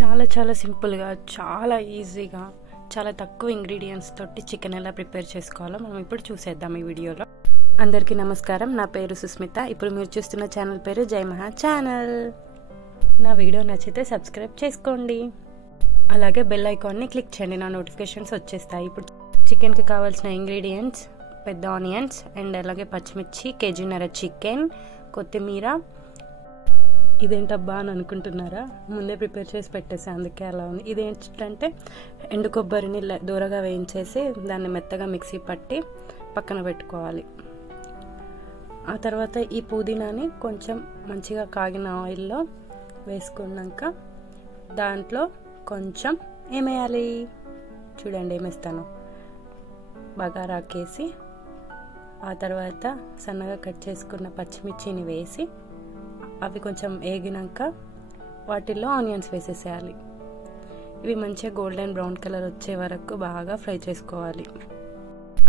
చాలా సింపుల్గా చాలా ఈజీగా చాలా తక్కువ ఇంగ్రీడియంట్స్ తోటి చికెన్ ఎలా ప్రిపేర్ చేసుకోవాలో మనం ఇప్పుడు చూసేద్దాం ఈ వీడియోలో. అందరికీ నమస్కారం, నా పేరు సుస్మిత. ఇప్పుడు మీరు చూస్తున్న ఛానల్ పేరు జై మహా ఛానల్. నా వీడియో నచ్చితే సబ్స్క్రైబ్ చేసుకోండి, అలాగే బెల్ ఐకాన్ని క్లిక్ చేయండి, నా నోటిఫికేషన్స్ వచ్చేస్తాయి. ఇప్పుడు చికెన్కి కావాల్సిన ఇంగ్రీడియంట్స్ పెద్ద ఆనియన్స్ అండ్ అలాగే పచ్చిమిర్చి, కేజీన్నర చికెన్, కొత్తిమీర. ఇదేంటబ్బా అని అనుకుంటున్నారా? ముందే ప్రిపేర్ చేసి పెట్టేసి అందుకే అలా ఉంది. ఇదేంటంటే ఎండు కొబ్బరిని దూరగా వేయించేసి దాన్ని మెత్తగా మిక్సీ పట్టి పక్కన పెట్టుకోవాలి. ఆ తర్వాత ఈ పుదీనాని కొంచెం మంచిగా కాగిన ఆయిల్లో వేసుకున్నాక దాంట్లో కొంచెం ఏమేయాలి చూడండి, ఏమేస్తాను, బగారాకేసి ఆ తర్వాత సన్నగా కట్ చేసుకున్న పచ్చిమిర్చిని వేసి అవి కొంచెం వేగినాక వాటిల్లో ఆనియన్స్ వేసేసేయాలి. ఇవి మంచిగా గోల్డెన్ బ్రౌన్ కలర్ వచ్చే వరకు బాగా ఫ్రై చేసుకోవాలి.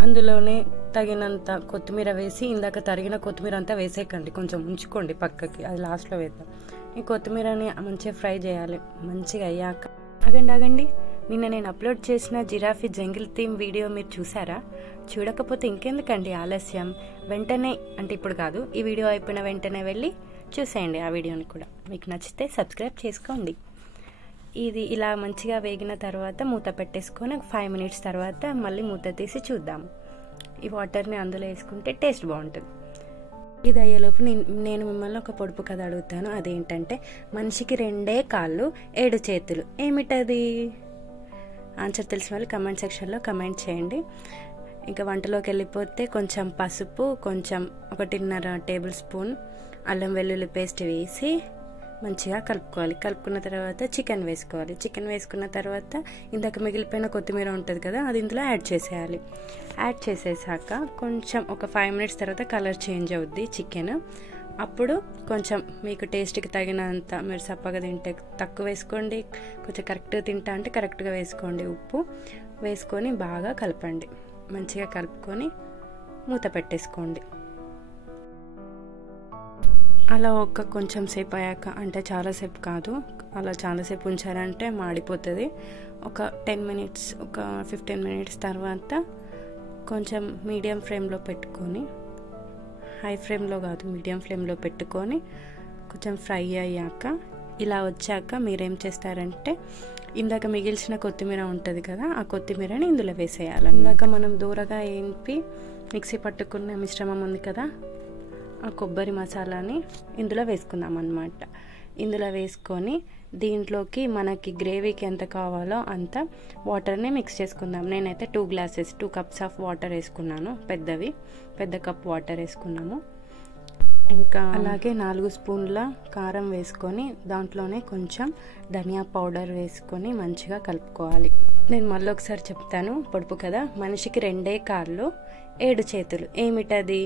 అందులోనే తగినంత కొత్తిమీర వేసి, ఇందాక తరిగిన కొత్తిమీర అంతా వేసేయకండి, కొంచెం ఉంచుకోండి పక్కకి, అది లాస్ట్లో వేద్దాం. ఈ కొత్తిమీరని మంచిగా ఫ్రై చేయాలి. మంచిగా అయ్యాక ఆగండి, నిన్న నేను అప్లోడ్ చేసిన జిరాఫీ జంగిల్ థీమ్ వీడియో మీరు చూసారా? చూడకపోతే ఇంకెందుకండి ఆలస్యం, వెంటనే, అంటే ఇప్పుడు కాదు, ఈ వీడియో అయిపోయిన వెంటనే వెళ్ళి చూసేయండి ఆ వీడియోని కూడా. మీకు నచ్చితే సబ్స్క్రైబ్ చేసుకోండి. ఇది ఇలా మంచిగా వేగిన తర్వాత మూత పెట్టేసుకొని 5 మినిట్స్ తర్వాత మళ్ళీ మూత తీసి చూద్దాము. ఈ వాటర్ని అందులో వేసుకుంటే టేస్ట్ బాగుంటుంది. ఇది అయ్యేలోపు నేను మిమ్మల్ని ఒక పొడుపు కథ అడుగుతాను. అదేంటంటే, మనిషికి 2 కాళ్ళు 7 చేతులు, ఏమిటది? ఆన్సర్ తెలిసిన వాళ్ళు కమెంట్ సెక్షన్లో కమెంట్ చేయండి. ఇంకా వంటలోకి వెళ్ళిపోతే కొంచెం పసుపు, కొంచెం 1.5 టేబుల్ స్పూన్ అల్లం వెల్లుల్లి పేస్ట్ వేసి మంచిగా కలుపుకోవాలి. కలుపుకున్న తర్వాత చికెన్ వేసుకోవాలి. చికెన్ వేసుకున్న తర్వాత ఇందాక మిగిలిపోయిన కొత్తిమీర ఉంటుంది కదా, అది ఇందులో యాడ్ చేసేయాలి. యాడ్ చేసేసాక కొంచెం ఒక 5 మినిట్స్ తర్వాత కలర్ చేంజ్ అవుద్ది చికెన్. అప్పుడు కొంచెం మీకు టేస్ట్కి తగినంత, మీరు సప్పగా తింటే తక్కువ వేసుకోండి, కొంచెం కరెక్ట్గా తింటా అంటే కరెక్ట్గా వేసుకోండి. ఉప్పు వేసుకొని బాగా కలపండి. మంచిగా కలుపుకొని మూత పెట్టేసుకోండి. అలా కొంచెం సేపు అయ్యాక, అంటే చాలాసేపు కాదు, అలా చాలాసేపు ఉంచారంటే మాడిపోతుంది. ఒక 10 మినిట్స్, ఒక 15 మినిట్స్ తర్వాత కొంచెం మీడియం ఫ్లేమ్లో పెట్టుకొని, హై ఫ్లేమ్లో కాదు మీడియం ఫ్లేమ్లో పెట్టుకొని కొంచెం ఫ్రై అయ్యాక, ఇలా వచ్చాక మీరేం చేస్తారంటే, ఇందాక మిగిల్చిన కొత్తిమీర ఉంటుంది కదా, ఆ కొత్తిమీరని ఇందులో వేసేయాలి. ఇందాక మనం దూరగా ఏంపి మిక్సీ పట్టుకున్న మిశ్రమం ఉంది కదా, ఆ కొబ్బరి మసాలాని ఇందులో వేసుకుందాం అన్నమాట. ఇందులో వేసుకొని దీంట్లోకి మనకి గ్రేవీకి ఎంత కావాలో అంత వాటర్ని మిక్స్ చేసుకుందాం. నేనైతే 2 కప్స్ ఆఫ్ వాటర్ వేసుకున్నాను, పెద్ద కప్ వాటర్ వేసుకున్నాము. ఇంకా అలాగే 4 స్పూన్ల కారం వేసుకొని దాంట్లోనే కొంచెం ధనియా పౌడర్ వేసుకొని మంచిగా కలుపుకోవాలి. నేను మళ్ళీ ఒకసారి చెప్తాను, పొడుపు కదా. మనిషికి 2 కాళ్ళు 7 చేతులు, ఏమిటది?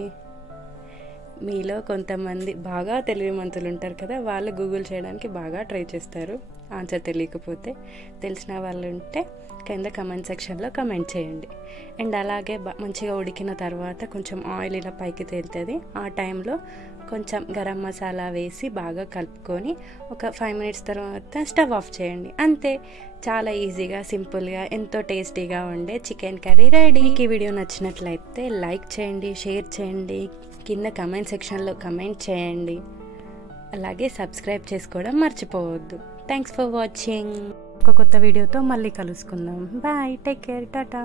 మీలో కొంతమంది బాగా తెలివిమంతులు ఉంటారు కదా, వాళ్ళు గూగుల్ చేయడానికి బాగా ట్రై చేస్తారు. ఆన్సర్ తెలియకపోతే, తెలిసిన వాళ్ళు ఉంటే కింద కమెంట్ సెక్షన్లో కమెంట్ చేయండి. అండ్ అలాగే మంచిగా ఉడికిన తర్వాత కొంచెం ఆయిల్ ఇలా పైకి తేలుతుంది. ఆ టైంలో కొంచెం గరం మసాలా వేసి బాగా కలుపుకొని ఒక 5 మినిట్స్ తర్వాత స్టవ్ ఆఫ్ చేయండి. అంతే, చాలా ఈజీగా, సింపుల్గా, ఎంతో టేస్టీగా ఉండే చికెన్ కర్రీ రెడీ. ఈ వీడియో నచ్చినట్లయితే లైక్ చేయండి, షేర్ చేయండి, కింద కమెంట్ సెక్షన్లో కమెంట్ చేయండి, అలాగే సబ్స్క్రైబ్ చేసుకోవడం మర్చిపోవద్దు. Thanks for watching. ఒక కొత్త వీడియోతో మళ్ళీ కలుసుకుందాం. Bye, take care, Tata.